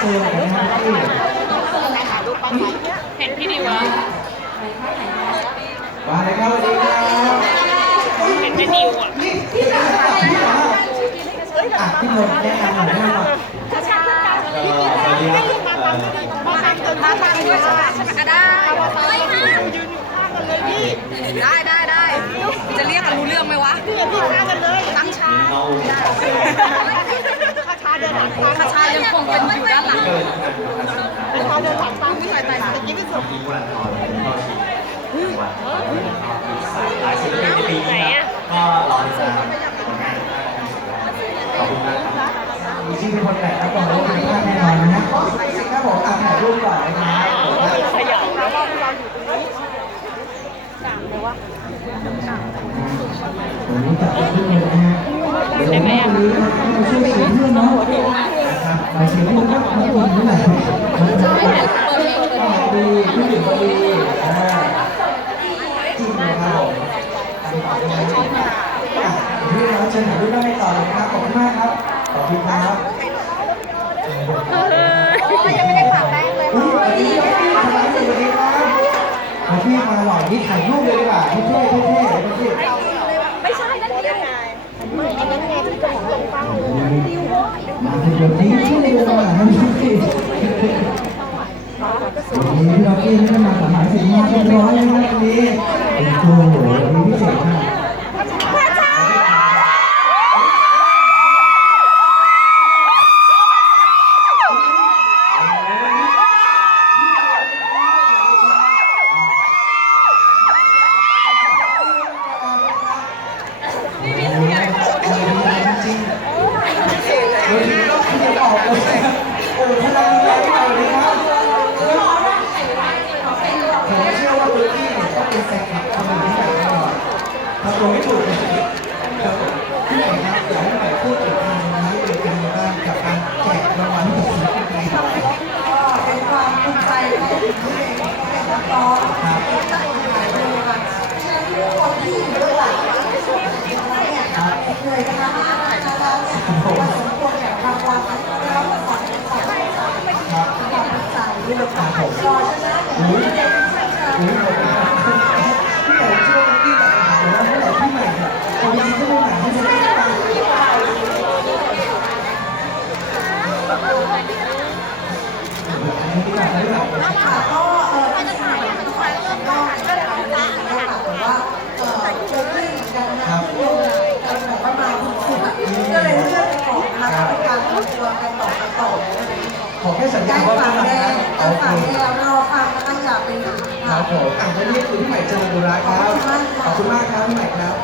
เจอเลยนะครับพี่เห็นพี่ดิวอะมาเลยครับสวัสดีครับเห็นแต่ดิวอะนี่พี่เหรอพี่เหรออะพี่พลแนะนำหน่อยแนะนำหน่อยสวัสดีครับเอ่อมาทางด้วยใช่ไหมใช่ไหมได้ได้ได้ได้จะเรียกกันรู้เรื่องไหมวะตั้งชาน้องคาชาเดินหลังคาชายังคงเป็น อยู่ด้านหลังเกิดการทำงานคาชาเดินหลังฟังไม่ใส่ใจตะกี้ไม่สุดทีมวันทอนแล้วก็ทีมจังหวัดหลายศิลปินในปีนี้ก็รอติดตามผลงานขอบคุณมากครับมีชื่อพี่พลแปะรับรองว่าคุณภาพแน่นอนนะฮะครับผมอะถ่ายรูปก่อนนะครับขยับวันนี้จัดขึ้นเลยนะฮะเดี๋ยววันนี้นะครับมาช่วยเสียเพื่อนเนาะ นะครับมาเสียเพื่อนครับมาคุยที่ไหนมาเจอกันดีผู้หญิงก็ดีอ่าจริงนะครับผมอะพี่น้องเชิญถ่ายรูปได้ไม่ต่อเลยนะครับขอบคุณมากครับขอบคุณครับยังไม่ได้ปากแป้งเลยอุ้ยสวัสดีครับพี่สวัสดีครับมาพี่มาหล่อนี่ถ่ายรูปเลยดีกว่าเท่ๆเท่ๆเท่ๆไม่ใช่นั่นนี่ไม่อันนั้นไงที่จะของลงเป้ามาถึงวันนี้ที่เลยมาท่านพี่วันนี้พี่น้องพี่ไม่ได้มาสมัครสินมาเรียบร้อยแล้วนะวันนี้โอ้โหวันนี้พิเศษมากจริงๆเราถึงต้องขยับออกเลยโอ้พลังแรงมากเลยครับผมเชื่อว่าตุ๊กกี้เนี่ยต้องเป็นแฟนคลับคนหนึ่งที่แบบว่าทำตัวไม่ถูกเลยครับพี่ใหม่ครับอยากให้ใหม่พูดถึงทางนี้เป็นยังไงบ้างกับการแจกรางวัลให้กับศิลปินไทยครับ เป็นความภูมิใจของตัวเองเป็นนักร้องเป็นนักถ่ายรูปค่ะฉะนั้นทุกคนที่อยู่เบื้องหลังเนี่ยเหนื่อยกันมากนะคะเราเนี่ยว่าสมควรแก่รางวัลได้รับรางวัลของความตั้งใจด้วยค่ะรอชนะเนี่ยไม่ได้เป็นชนะ อุ๊ย ขอบคุณครับพี่ใหม่เชื่อว่าพี่ใหม่ถามว่า เมื่อไหร่พี่ใหม่เนี่ยจะมีซิงเกิลใหม่ให้ศิลปินฟังอันนี้พี่ใหม่ได้แบบค่ะก็เออที่ถ่ายก็ถ่ายก็ถ่ายก็ถ่ายได้ค่ะแต่ว่าเออเจอขึ้นเหมือนกันนะคะที่งกันแบบว่ามาก็เลยเลื่อนไปก่อนนะคะเป็นการทำตัวกันต่อกันต่อขอตัว่าฟังพี่ใหม่แล้นะวโอได้เคฟังมันะคะอย่าเป็นครับผมอะวันนี้คือพี่ใหม่เจริญบุระครับขอบคุณมากครับพี่ใหม่ครับ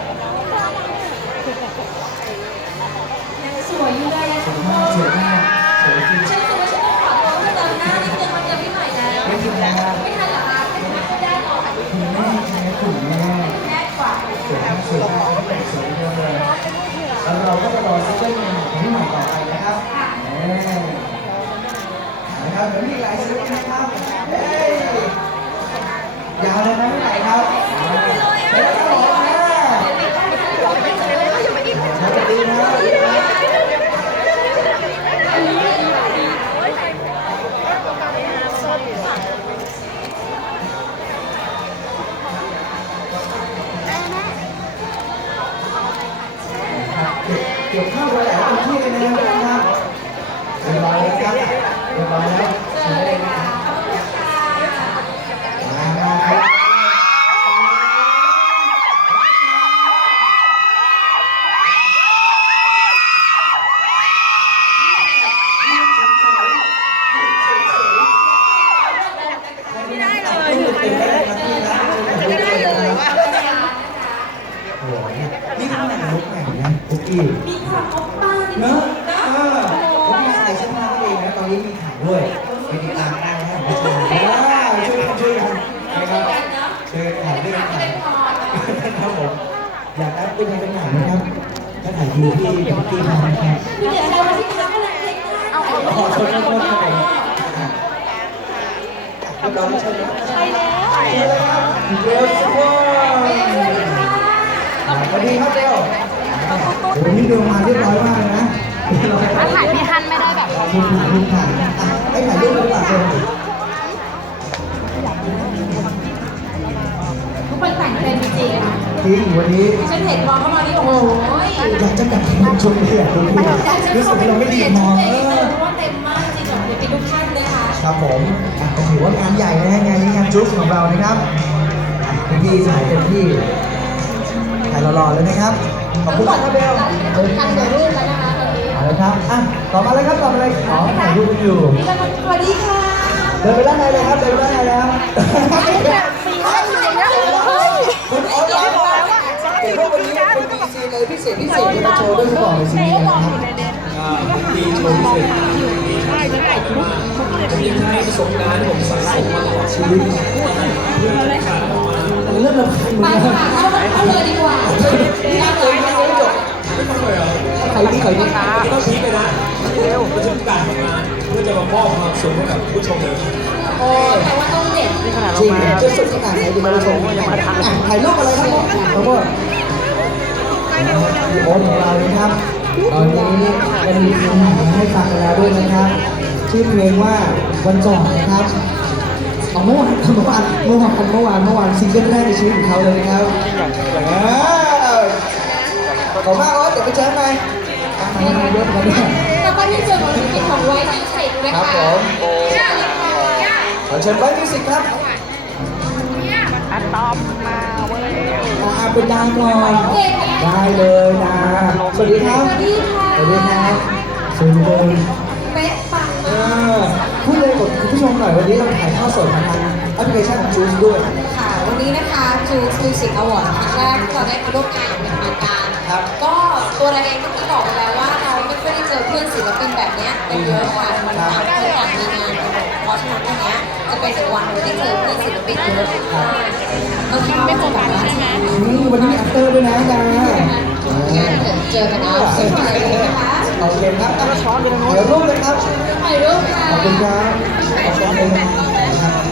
สวยอยู่เลยสวยมากสวยมากสวยจริงฉันรู้สึกว่าฉันต้องขอตัวเพื่อเดินหน้านิดนึงมันจอพี่ใหม่แล้ว ไม่ถึงแล้วไม่ทันเหรอคะไม่ทันก็ได้หรอกคุณแม่ใช่ไหมคุณแม่แม่กว่าสวยมากสวยมากพี่ใหม่สวยเยอะเลยแล้วเราก็จะรอซิงเกิลใหม่ของพี่ใหม่ต่อไปนะครับเอ้นะ ครับเดี๋ยวมีหลายศิลปินนะครับเอ้ยยาวเลยนะพี่ไหม่ครับ ช่วยกันช่วยกันนะครับช่วยกันขายด้วยกันขายครับผมอยากได้ปืนเป็นหนังนะครับถ้าถ่ายดีที่เป็นที่ทำนะครับมีแต่เราที่ทำอะไรเล็กๆเอาเอาขอโทษขอโทษครับผมเรียบร้อยแล้วใช่แล้วใช่แล้วครับเร็วสุดยอดสวัสดีครับเร็ววันนี้ดูมาเรียบร้อยมากเลยนะถ่ายพี่ฮันไม่ได้แบบขอบคุณคุณถ่ายให้ถ่ายรูปกันดีกว่าเชิญทุ คนแต่งเต็มจริงๆค่ะจริงวันนี้ฉันเห็นมองเข้ามานี่โอ้โหอยากจะกลับมาชมเลยอะคุณพี่รู้สึกว่าเราไม่ดีมองเอเอออเพราะว่าเต็มมากจริงๆขอบคุณทุกท่านนะคะครับผมอะก็ถือว่างานใหญ่นะฮะงานนี้งานจุ๊บของเรานะครับพี่พี่ถ่ายเต็มที่ถ่ายหล่อๆเลยนะครับขอบคุณมากครับเบลทันเดี๋ยวรูปแล้วนะคะตอนนี้เอาเลยครับอะต่อมาเลยครับต่อมาเลยขอถ่ายรูปกันอยู่นี่ก็สวัสดีค่ะเดินไปด้านในเลยครับเดินไปด้านในแล้วคุณออสบอกว่าเห็นว่าวันนี้คุณมีซีน อะไรพิเศษพิเศษมาโชว์ด้วยหรือเปล่าในซีนนี้นะครับมีโชว์พิเศษมีชาติที่ใหญ่มากผมยังใช้ประสบการณ์ที่ผมสะสมมาตลอดชีวิตเพื่อจะขาดออกมาเริ่มรำคาญไปค่ะเข้าเลยดีกว่าน่าเลยนะไม่ต้องเลยเหรอใครที่ใครที่ต้องพีคไปนะเราจะการทำงานเพื่อจะมามอบความสุขให้กับผู้ชมเลยโอ้แต่ว่าต้องเด็ดจริงจะสุดขนาดไหนดีมาชมอะถ่ายรูปอะไรครับผมครับผม พี่โอ๊ตของเรานะครับ ตอนนี้ได้มีเพลงใหม่ให้ฟังกันแล้วด้วยนะครับ ชื่อเพลงว่าวันก่อนนะครับเอาเมื่อวานเมื่อวานเมื่อวานเมื่อวานเมื่อวานซิงเกิลแรกในชีวิตของเขาเลยนะครับอ่าขอบคุณมากโอ๊ตเดี๋ยวไปเจอกันใหม่ทำงานเยอะกันเนี่ย แล้วก็ที่เจอของศิลปินของไวท์มิวสิกนะครัคะบผมขอเชิญไว้มิวสิกครับอะ ตอมมาเว้ยอาเป็นดาวก่อนได้เลยนะสวัสดีครับสวัสดีค่ะสวัสดีครับสวัสดีครับเป๊ะปังเออพูดเลยกับคุณผู้ชมหน่อยวันนี้เราถ่ายทอดสดผ่านทางแอปพลิเคชันของจูนด้วย ค่ะ วันนี้นะคะจูสมิวสิกอวอร์ดครั้งแรกที่เราได้มาร่วมงานอย่างเป็นทางการ ครับ ก็ตัวเราเองก็ที่บอกไปแล้วว่าเราไม่ค่อยได้เจอเพื่อนศิลปินแบบเนี้ยกันเยอะค่ะมันต่างคนต่างมีงานกันหมดเพราะฉะนั้นวันเนี้ย จะเป็นวันหนึงที่เจอเพื่อนศิลปินเยอะก็คิดว่าจะแบบว่าอืมวันนี้มีอัปเตอร์ด้วยนะดาเจอกันเอาสักหน่อยนะคะโอเคครับอะเดี๋ยวรูปเลยครับถ่ายรูปค่ะขอบคุณครับขอบคุณเลยนะครับ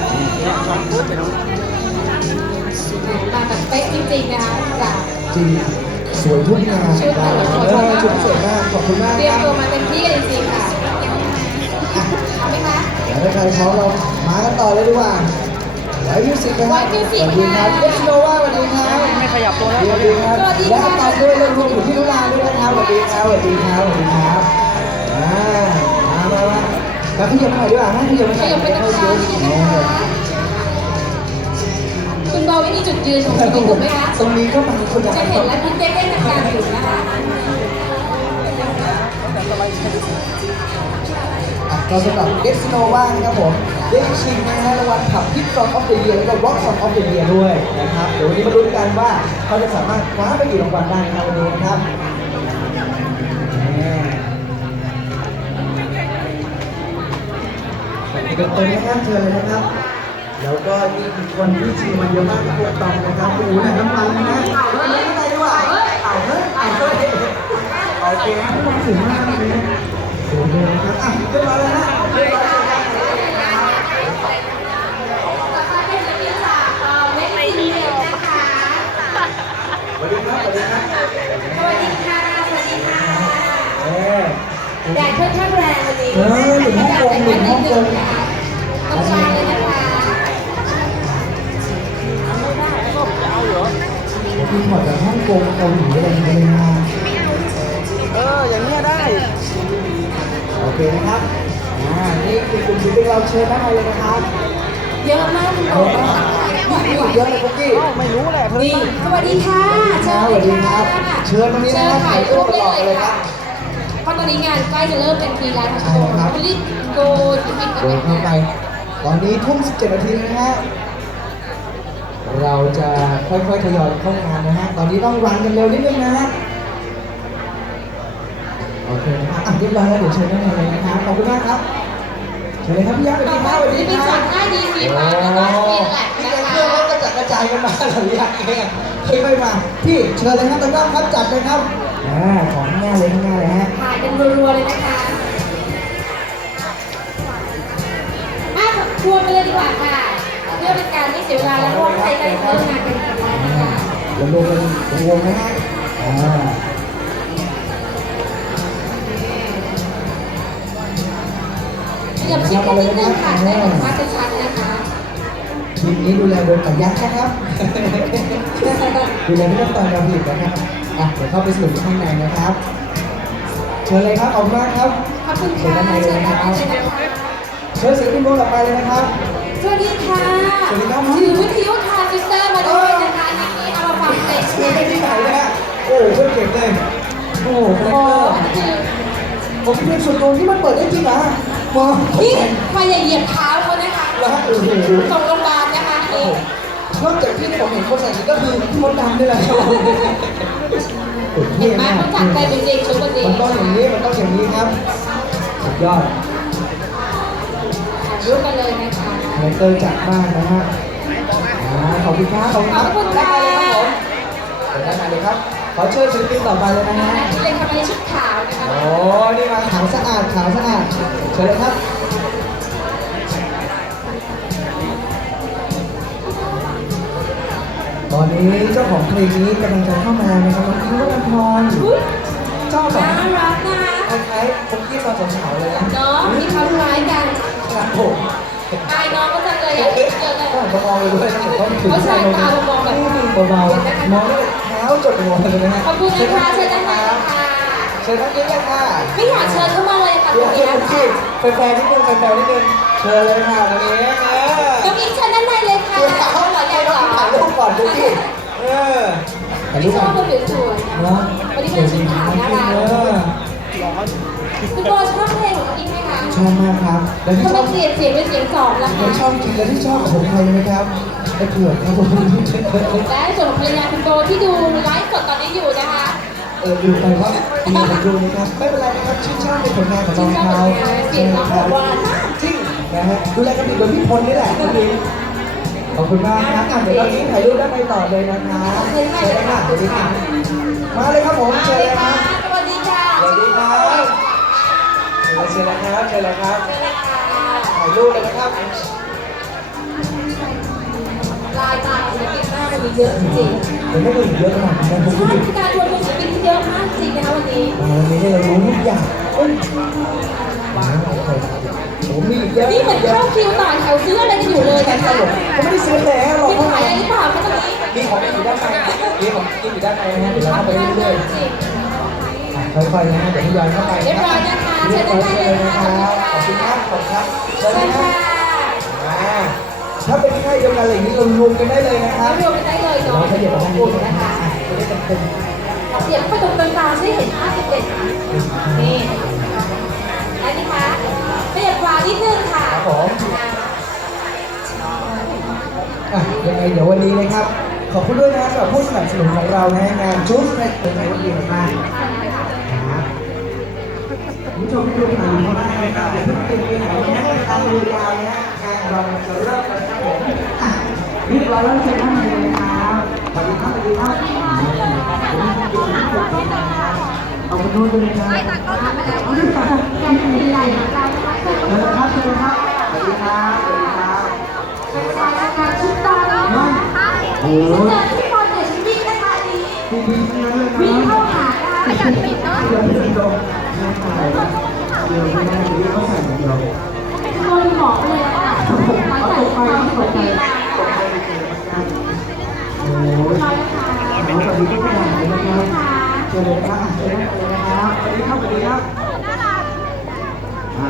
มาแบบเป๊ะจริงๆนะคะจากจริงสวยทุกงานดาวเออชุดสวยมากขอบคุณมากเตรียมตัวมาเต็มที่จริงๆค่ะเอาไหมคะเดี๋ยวถ้าใครพร้อมเรา มากันต่อเลยดีกว่าไว้มิวสิกนะครับไว้มิวสิกสวัสดีครับค่ะ เอสโนวาสวัสดีครับไม่ขยับตัวแล้วสวัสดีครับสวัสดีและค่ะตามด้วยเรารวมอยู่ที่นุลาด้วยนะครับสวัสดีครับสวัสดีครับสวัสดีครับอ่ามามามาแล้วขยับหน่อยดีกว่าให้ขยับมาขยับไปทางซ้ายนิดนึงนะคะคุณบอลไม่มีจุดยืนของคุณถูกไหมคะตรงนี้ก็บางคนอยากจะเห็นและพิเต้เต้นการอยู่นะคะอะก็สำหรับเอสโนวานะครับผม ได้ชิงนะฮะรางวัลขับพิทฟรอมออฟเดอะเยียร์แล้วก็วอล์กฟรอมออฟเดอะเยียร์ด้วยนะครับเดี๋ยววันนี้มาลุ้นกันว่าเขาจะสามารถคว้าไปกี่รางวัลได้นะครับวันนี้นะครับนี่ก็เต็มนะครับเชิญเลยนะครับ แล้วก็มีอีกคนที่ชิงมันเยอะมากคือตองนะครับโอ้โหหนังน้ำมันนะเอาเฮ้ยอะไรดีกว่าเอาเฮ้ยเอาเฮ้ยโอเคครับทุกคนถึงมากเลยนะสวยเลยนะครับอะเรียบร้อยแล้วนะเรียบร้อยแล้วนะ ต่อไปเป็นศิลปินจากเอ่อเวทีนี้นะคะ สวัสดีครับสวัสดีครับ สวัสดีค่ะ สวัสดีค่ะ เออ แดดค่อนข้างแรงวันนี้เอออยู่ฮ่องกงอยู่ฮ่องกงต้องมาเลยนะคะมีหมดจากฮ่องกงเกาหลีอะไรอย่างเงี้ยมาเอออย่างเงี้ยได้ โอเคนะครับอ่านี่คือกลุ่มศิลปินเราเชิญได้เลยนะครับเยอะมากคุณเยโอ๊อะตมากเยอะเลยคุกกี้ไม่รู้แหละเธอนี่สวัสดีค่ะสวัสดีครับเชิญตรงนี้นะเชิญถ่าถ่ายยรูรูปปตได้ลอดเลเลยยคค่ะรับ เพราะตอนนี้งานใกล้จะเริ่มเป็นฟรีไลฟ์ทั้งโชว์ใช่ครับ รีบโกดปิดกันโดเลยยเข้าไป ตอนนี้ทุ่ม 17 นาทีแล้วนะฮะ เราจะค่อยๆทยอยเข้างานนะฮะ ตอนนี้ต้องรันกันเร็วนิดนึงนะฮะ โอเคนะครับอะเรียบร้อยแล้วเดี๋ยวเชิญได้เลยนะครับขอบคุณมากครับ เชิญเลยครับพี่ยักษ์สวัสต่อดีไปครับสวัสดีศิลคปินรัจาบกค่าดีฟีฟ้าแล้วก็สปินแลกนี่นะเป็นเครื่องรถกระจัดกระจายกันมาหรือยังเนี่ยค่อยๆมา พี่เชิญเลยครับตะกร้องครับจัดเลยครับ อ่าของข้างหน้าเลยข้างหน้าเลยฮะถ่ายกันรัวๆเลยนะคะอะชวนไปเลยดีกว่าค่ะ เพื่อเป็นการไม่เสียเวลาและเพราะว่าใครจะได้เริ่มงานกันอีกแล้วนะคะรวมๆกันรวมๆนะฮะอ่าขขยับชิดกันนิดนึงค่ะจะได้เห็นภาพชัดๆนะคะทีมนี้ดูแลโดยปัญญานะครับ ดูแลไม่ต้องตอนเราผิดนะครับ อะเดี๋ยวเข้าไปสนุกข้างในนะครับเชิญเลยครับออกมาครับขอบคุณเชิญค่ะด้านในเลเชิยญนะค่ะครับเชิญนะคะเชิญศิลปินวงต่อไปเลยนะครับ สวัสดีค่ะสวัสดีครับ ถือวิทยุทรานซิสเตอร์มาด้วยนะคะยินดีเอามาฟังเพลงเชิญไปที่ไหนนะฮะโอ้โหเพื่อนเก่งเลยโอ้โหคาแรคโอ้เตอร์คือผมเพลงส่วนตัวที่มันเปิดได้จริงเหรอฮะมองพี่ใครอย่าเหยียบเท้าเขานะคะแล้วฮะโอ้โหส่งโรงพยาบาลนะคะนี่น อกจากที่ผมเห็นคนใส่นี้ก็คือพี่มดดำนี่แหละครับโอ้โหเห็เท่นไหมมากเขาจัดเต็มจริงๆชุดวันนี้มันต้องอย่างนี้มันต้องอย่างนี้ครับสุดยอดถ่ายรูปกันเลยนะคะคาแรคเตอร์จัดมากนะฮะอ่าขอบคุณครับขอบคุณครับขอบคุณค่ะได้านในเลยครับผมเดี๋ยวด้านในเลยครับขอเชิญศิลปินต่อไปเลยนะฮะนี่เลยค่ะในชุดขาวนะคะโอ้นี่มาขาวสะอาดขาวสะอาดเชิญเลยครับ นนี้เจ้าของเพลงนี้กำลังจะเข้ามานะครับน้องคิววัฒนพรชอบแบบน่ารักนะคะคล้ายๆผมกี้ตอนสาวๆเลยนะเนาะมีความคล้ายกันครับผมอายน้องก็จังเลยอยากเจอเลยก็หันมามองเลยด้วยนะเห็นเขาถือเขาใช้ตามองแบบเบาๆมองด้วยเท้าจดหัวเลยนะฮะขอบคุณนะคะเชิญด้านในค่ะเชิญท่านนี้เลยค่ะไม่อยากเชิญเข้ามาเลยค่ะตเดี๋รยวงเชินี้ญคุณค่ะพี่แฟนๆนิดนึงแฟนๆนิดนึงเชิญเลยค่ะตรงนี้เออน้องอิงเชิญด้านในเลยค่ะ เดี๋ยวเขาหถ่าลัยงใหญ่หรอถ่ายรูปก่อนดูพี่เออถ่ายรูพี่ปชก่ออบนคนสวยเนาะวันนี้เป็นชุดขาวน่ารักเออๆคุณโบชอบเพลงของอิงไหมคะชอบมากครับ แล้วที่ทำชไมอบเปลี่ยนเสียงเป็นเสียงสองล่ะแล้คะวชอบจริงแล้วที่ชอบของใครไหมครับไอ้เผือกครับผมและส่วนของภรรยาคุณโบที่ดูไลฟ์สดตอนนี้อยู่นะคะเออดูไปว่าดีผมดูนะครับไม่เป็นไรนะครับชื่นชอบในผลงานของน้องเขาเสียงน้องบอกว่าจริงนะฮะดูแลกันดีโดยพี่พลนี่แหละคุณลิง ขอบคุณมากครับอะเดี๋ยวเราทิ้งถ่ายรูปด้านในต่อเลยนะครับเชิญเลยค่ะเดี๋ยวนี้ค่ะมาเลยครับผมมาเชิญเลเลยยคค่ะรับสวัสดีค่ะสวัสดีครับเชิญเลยครับเชิญเลยครับเชิญเลยค่ะถ่ายรูปเลยนะครับลายตาศิลปินมากวันนี้เยอะจริงเดี๋ยวไม่ถึงเยอะขนาดนั้นนะๆคุณใช่ผู้ชมการรวมตัวศิลปินที่เยอะมากจริงนะคะวันนี้วันนี้เรารู้ทุกอย่างเอ้ยว้าว ผมมีอีกเยอะนี่เหมือนเข้าคิวต่อแถวซื้ออะไรกันอยู่เลยใช่นะครัคะบผมก็ไม่ได้ซื้อแล้วหรอกมีเพราะขายว่าอะไรหรือเปล่าคะตอนนี้มีของอยู่ด้านในมีของกินอยู่ด้านในนะฮะเดี๋ยวเราช็อเข้าปไปมากเลเรื่อยยจริงๆอะค่อยๆนะฮะเดี๋ยวทยอยเข้าไปเรียบร้อยนะคะเรียบร้อยเชิเลญยด้านในเลยนะคค่ะรับขอบคุณครับขอบคุณครับเชิญเชิเลยญนะค่ะอ่าถ้าเป็นค่ายเดียวกันอะไรอย่างนี้เรารวมกันได้เลยนะครับรวมกันได้เลยเราเนาะขยับมาทางคุนี้ณนะนะคะคะจะได้เต็มเสียงไปตรงกลางๆช่วยเห็นภาพเด็ดๆนี่ได้ไหมคะ ขยับขวานิดนึงค่ะๆครับผมอะยังไงเดี๋ยววันนี้นะครับ ขอบคุณด้วยนะครับสำหรับผู้สนับสนุนของเรานะฮะงานชุดในเป็นไงวันดีมากนะครับคุณผู้ชมที่ดูผ่านเขาได้นะครับอย่าเพิ่งติดไปไหนนะตามดูยาวนะฮะงานเราจะเริ่มกันครับผมอะรีบร้อยแล้วเชิญท่านเลยนะครับสวัสดีครับสวัสดีครับ เอาไปนู่นด้วยนะครับเอาด้วยครับเชิญเลยครับเชิญเลยครับสวัสดีครับสวัสดีครับการชุดตอนนี้โอ้โหเจอที่บอลเนี่ยฉันวิ่งนะคะอันนี้ดีดีทั้งนั้นเลยนะวิ่งเข้าหาได้อาจารย์ปิดเนาะเดี๋ยวพี่จะโดนแม่ตายเดี๋ยวไม่ได้เดี๋ยวเขาใส่เดียวโดนหมอเลยอะตกไปมาตใส่กไปความตสวกยไปดีมาตกไปโอ้ยร้อยนะคะสวัสดีทุกท่านเลยนะครับเชิญเลยนะครับเชิญเลยนะครับสวัสดีครับสวัสดีครับ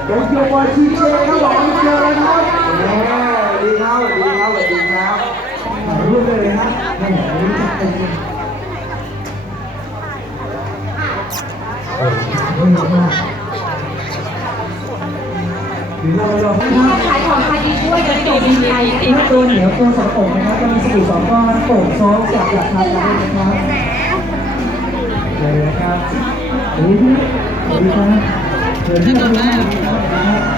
เดี๋ยวเกียวกับทีเจครับบอกทีเจเลยครับสวัสดีครับดีครับดีครับถ่ายรูปเลยนะแม่รู้จักกันจริงโอ้ยไม่มากหรือเราเราให้ครับขายของขายดีด้วยจะจบดีใจถ้าตัวเหนียวตัวสององค์นะครับจะมีสบู่สองก้อนโป่งซองจับหลักทานกันนะครับ เลยนะครับสวัสดีครับสวัสดีครับสวัสดีครับ